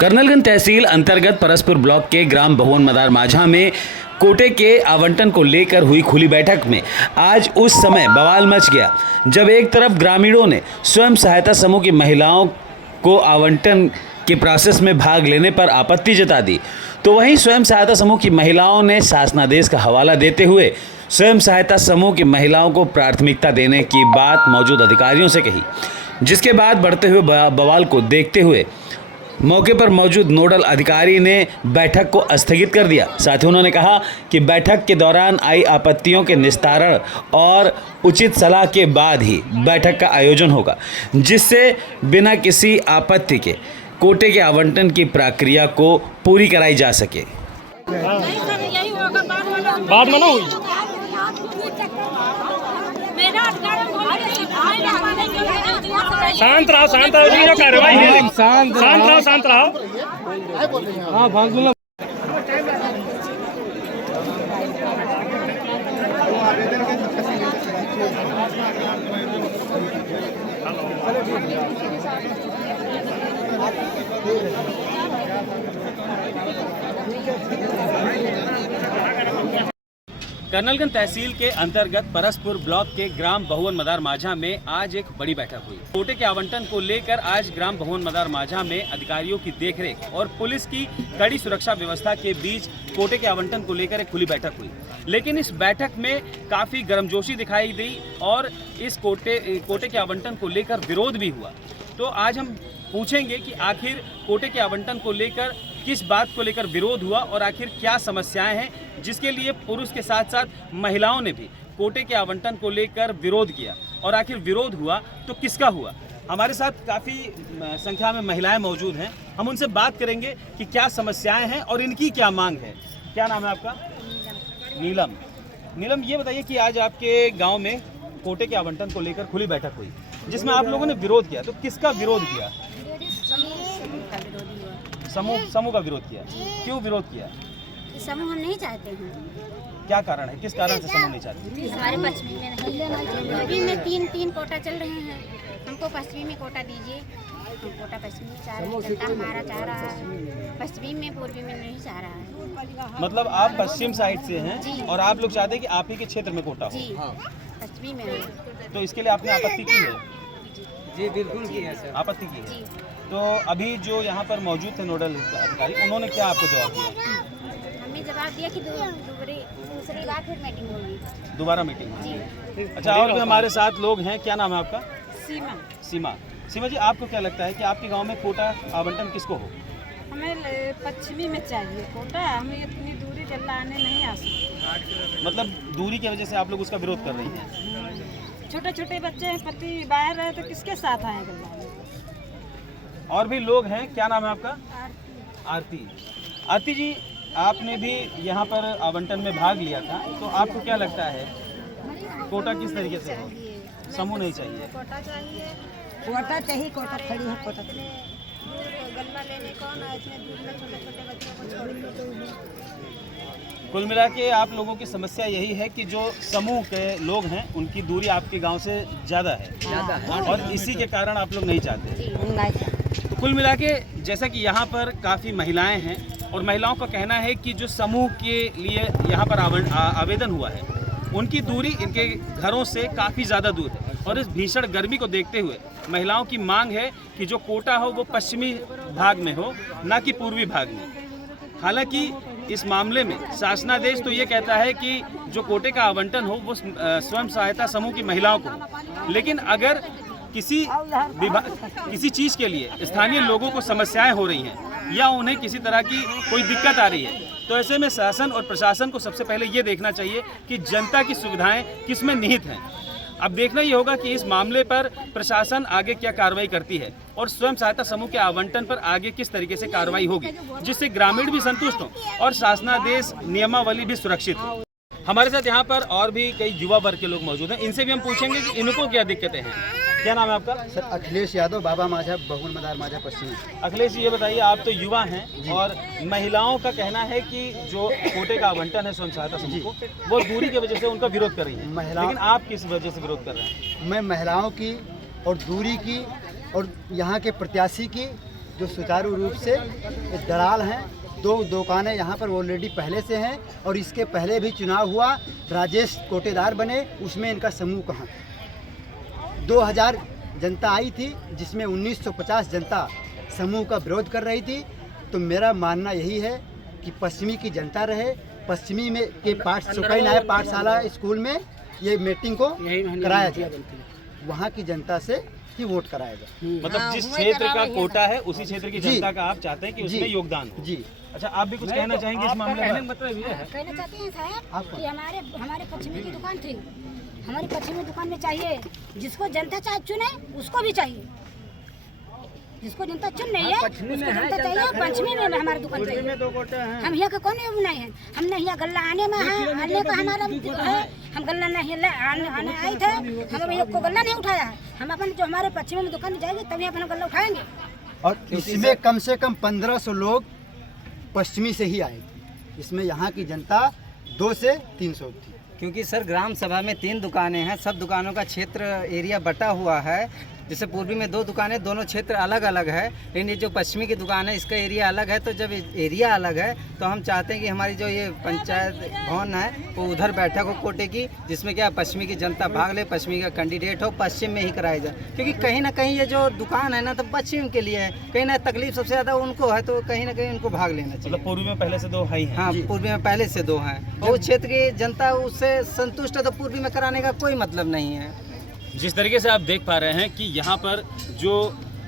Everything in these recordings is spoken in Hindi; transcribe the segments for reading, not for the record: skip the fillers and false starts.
कर्नलगंज तहसील अंतर्गत परसपुर ब्लॉक के ग्राम भवन मदार माझा में कोटे के आवंटन को लेकर हुई खुली बैठक में आज उस समय बवाल मच गया जब एक तरफ ग्रामीणों ने स्वयं सहायता समूह की महिलाओं को आवंटन के प्रोसेस में भाग लेने पर आपत्ति जता दी, तो वहीं स्वयं सहायता समूह की महिलाओं ने शासनादेश का हवाला देते हुए स्वयं सहायता समूह की महिलाओं को प्राथमिकता देने की बात मौजूद अधिकारियों से कही, जिसके बाद बढ़ते हुए बवाल को देखते हुए मौके पर मौजूद नोडल अधिकारी ने बैठक को स्थगित कर दिया। साथ ही उन्होंने कहा कि बैठक के दौरान आई आपत्तियों के निस्तारण और उचित सलाह के बाद ही बैठक का आयोजन होगा, जिससे बिना किसी आपत्ति के कोटे के आवंटन की प्रक्रिया को पूरी कराई जा सके। बात मानो हुई शांत रहो जी, जो कार्रवाई है शांत रहो। हाँ फालतू कर्नलगंज तहसील के अंतर्गत परसपुर ब्लॉक के ग्राम भवन मदार माझा में आज एक बड़ी बैठक हुई। कोटे के आवंटन को लेकर आज ग्राम भवन मदार माझा में अधिकारियों की देखरेख और पुलिस की कड़ी सुरक्षा व्यवस्था के बीच कोटे के आवंटन को लेकर एक खुली बैठक हुई, लेकिन इस बैठक में काफ़ी गर्मजोशी दिखाई दी और इस कोटे के आवंटन को लेकर विरोध भी हुआ। तो आज हम पूछेंगे कि आखिर कोटे के आवंटन को लेकर किस बात को लेकर विरोध हुआ और आखिर क्या समस्याएं हैं जिसके लिए पुरुष के साथ साथ महिलाओं ने भी कोटे के आवंटन को लेकर विरोध किया, और आखिर विरोध हुआ तो किसका हुआ। हमारे साथ काफ़ी संख्या में महिलाएं मौजूद हैं, हम उनसे बात करेंगे कि क्या समस्याएं हैं और इनकी क्या मांग है। क्या नाम है आपका? नीलम। नीलम, ये बताइए कि आज आपके गाँव में कोटे के आवंटन को लेकर खुली बैठक हुई जिसमें आप लोगों ने विरोध किया, तो किसका विरोध किया? समूह का विरोध किया। क्यों विरोध किया? समूह हम नहीं चाहते हैं। क्या कारण है, किस कारण से समूह नहीं चाहते? हमारे पश्चिमी में पूर्वी में तीन कोटा चल रहे हैं, हमको पश्चिमी में कोटा दीजिए। हम कोटा पश्चिमी में चाह रहे हैं, जनता हमारा चाह रहा है, पश्चिमी में पूर्वी में नहीं चाह रहा है। मतलब आप पश्चिम साइड से हैं और आप लोग चाहते हैं कि आप ही के क्षेत्र में कोटा हो। पश्चिमी में है। तो इसके लिए आपने आपत्ति की है? जी बिल्कुल की है सर, आपत्ति की है। तो अभी जो यहाँ पर मौजूद थे नोडल अधिकारी, उन्होंने क्या आपको जवाब दिया? हमने जवाब दिया कि दूसरी बार फिर मीटिंग होगी, दोबारा मीटिंग होगी। अच्छा, और भी हमारे साथ लोग हैं। क्या नाम है आपका? सीमा। सीमा जी, आपको क्या लगता है कि आपके गांव में कोटा आवंटन किसको हो? हमें पश्चिमी में चाहिए कोटा, हमें इतनी दूरी गल्ला आने नहीं आ सकती। मतलब दूरी की वजह से आप लोग उसका विरोध कर रही हैं? छोटे छोटे बच्चे हैं, पति बाहर रहे तो किसके साथ आए गल्ला? और भी लोग हैं। क्या नाम है आपका? आरती जी, आपने भी यहाँ पर आवंटन में भाग लिया था, तो आपको क्या लगता है कोटा किस तरीके से हो? समूह नहीं चाहिए? कोटा चाहिए, कोटा खड़ी है कोटा। गल्ला लेने कौन है इतने दूर में, छोटे छोटे बच्चों को छोड़। कुल मिला के आप लोगों की समस्या यही है कि जो समूह के लोग हैं उनकी दूरी आपके गांव से ज़्यादा है और इसी के कारण आप लोग नहीं चाहते। तो कुल मिला के जैसा कि यहाँ पर काफ़ी महिलाएं हैं और महिलाओं का कहना है कि जो समूह के लिए यहाँ पर आवेदन हुआ है उनकी दूरी इनके घरों से काफ़ी ज़्यादा दूर है, और इस भीषण गर्मी को देखते हुए महिलाओं की मांग है कि जो कोटा हो वो पश्चिमी भाग में हो, ना कि पूर्वी भाग में। हालांकि इस मामले में शासनादेश तो ये कहता है कि जो कोटे का आवंटन हो वो स्वयं सहायता समूह की महिलाओं को, लेकिन अगर किसी चीज़ के लिए स्थानीय लोगों को समस्याएं हो रही हैं या उन्हें किसी तरह की कोई दिक्कत आ रही है, तो ऐसे में शासन और प्रशासन को सबसे पहले ये देखना चाहिए कि जनता की सुविधाएं किस में निहित हैं। अब देखना ये होगा कि इस मामले पर प्रशासन आगे क्या कार्रवाई करती है और स्वयं सहायता समूह के आवंटन पर आगे किस तरीके से कार्रवाई होगी, जिससे ग्रामीण भी संतुष्ट हों और शासनादेश नियमावली भी सुरक्षित हो। हमारे साथ यहाँ पर और भी कई युवा वर्ग के लोग मौजूद हैं, इनसे भी हम पूछेंगे कि इनको क्या दिक्कतें हैं। क्या नाम है आपका? सर अखिलेश यादव, बाबा माझा, भवन मदार माझा पश्चिमी। अखिलेश जी, ये बताइए, आप तो युवा हैं और महिलाओं का कहना है कि जो कोटे का आवंटन है स्वयं सहायता समूह को, वो दूरी की वजह से उनका विरोध कर रही है, लेकिन आप किस वजह से विरोध कर रहे हैं? मैं महिलाओं की और दूरी की और यहाँ के प्रत्याशी की जो सुचारू रूप से दलाल हैं। 2 दुकानें यहाँ पर ऑलरेडी पहले से हैं और इसके पहले भी चुनाव हुआ, राजेश कोटेदार बने, उसमें इनका समूह कहाँ। 2000 जनता आई थी जिसमें 1950 जनता समूह का विरोध कर रही थी। तो मेरा मानना यही है कि पश्चिमी की जनता रहे, पश्चिमी में के पाठशाला स्कूल में ये मीटिंग को कराया जाए, वहाँ की जनता से ही वोट कराया जाए। मतलब जिस क्षेत्र का कोटा है उसी क्षेत्र की जनता का आप चाहते हैं कि उसमें योगदान हो। जी। अच्छा, आप भी कुछ कहना चाहेंगे इस मामले में? मतलब ये है कहना चाहते हैं साहब कि हमारे पश्चिमी की दुकान थी, हमारी पश्चिमी दुकान में चाहिए, जिसको जनता चाहे चुने उसको भी चाहिए, जिसको जनता चुन नहीं है उसको जनता चाहिए। पंचमी में हमारी दुकान चाहिए। हम यहाँ का कौन बनाए हैं, हमने यहाँ गल्ला आने में है, आने का हमारा है, हम गल्ला नहीं आने आए थे, हम भैया को गल्ला नहीं उठाया है। हम अपन जो हमारे पश्चिमी में दुकान में जाएंगे तभी अपन गल्ला उठाएंगे। और इसमें कम से कम 1500 लोग पश्चिमी से ही आए थे। इसमें यहाँ की जनता 2 से 300 थी। क्योंकि सर ग्राम सभा में 3 दुकानें हैं, सब दुकानों का क्षेत्र एरिया बटा हुआ है। जैसे पूर्वी में 2 दुकानें, दोनों क्षेत्र अलग अलग है, लेकिन ये जो पश्चिमी की दुकान है इसका एरिया अलग है। तो जब एरिया अलग है तो हम चाहते हैं कि हमारी जो ये पंचायत भवन है वो उधर बैठक हो कोटे की, जिसमें क्या पश्चिमी की जनता भाग ले, पश्चिमी का कैंडिडेट हो, पश्चिम में ही कराया जाए। क्योंकि कहीं ना कहीं ये जो दुकान है ना तो पश्चिम के लिए है, कहीं ना तकलीफ सबसे ज़्यादा उनको है, तो कहीं ना कहीं उनको भाग लेना चाहिए। मतलब पूर्वी में पहले से 2 है ही हैं। हाँ, पूर्वी में पहले से 2 हैं, वो क्षेत्र की जनता उससे संतुष्ट है, तो पूर्वी में कराने का कोई मतलब नहीं है। जिस तरीके से आप देख पा रहे हैं कि यहाँ पर जो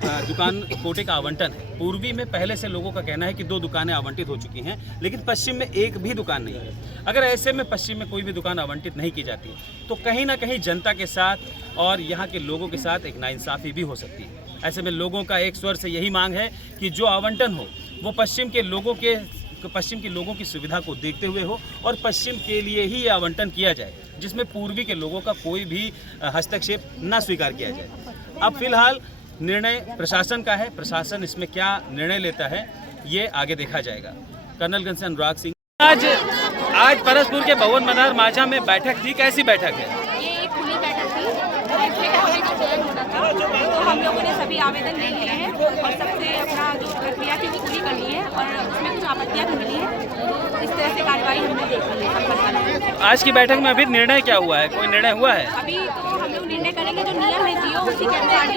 दुकान कोटे का आवंटन है, पूर्वी में पहले से लोगों का कहना है कि 2 दुकानें आवंटित हो चुकी हैं, लेकिन पश्चिम में एक भी दुकान नहीं है। अगर ऐसे में पश्चिम में कोई भी दुकान आवंटित नहीं की जाती तो कहीं ना कहीं जनता के साथ और यहाँ के लोगों के साथ एक नाइंसाफ़ी भी हो सकती है। ऐसे में लोगों का एक स्वर से यही मांग है कि जो आवंटन हो वो पश्चिम के लोगों की सुविधा को देखते हुए हो और पश्चिम के लिए ही ये आवंटन किया जाए, जिसमें पूर्वी के लोगों का कोई भी हस्तक्षेप न स्वीकार किया जाए। अब फिलहाल निर्णय प्रशासन का है, प्रशासन इसमें क्या निर्णय लेता है ये आगे देखा जाएगा। कर्नलगंज से अनुराग सिंह। आज परसपुर के भवन मदार माझा में बैठक थी, कैसी बैठक है? ये एक खुली बैठक थी, हमें जो चयन होना था तो हम लोगों ने सभी आवेदन ले लिए हैं और सबसे अपना जो प्रक्रिया थी वो पूरी कर ली है और उसमें कुछ आपत्तियाँ भी मिली हैं, तो इस तरह से कार्रवाई हमने देखी है। आज की बैठक में अभी निर्णय क्या हुआ है, कोई निर्णय हुआ है? अभी तो हम लोग निर्णय करेंगे, जो नियम है जियो उसी के अनुसार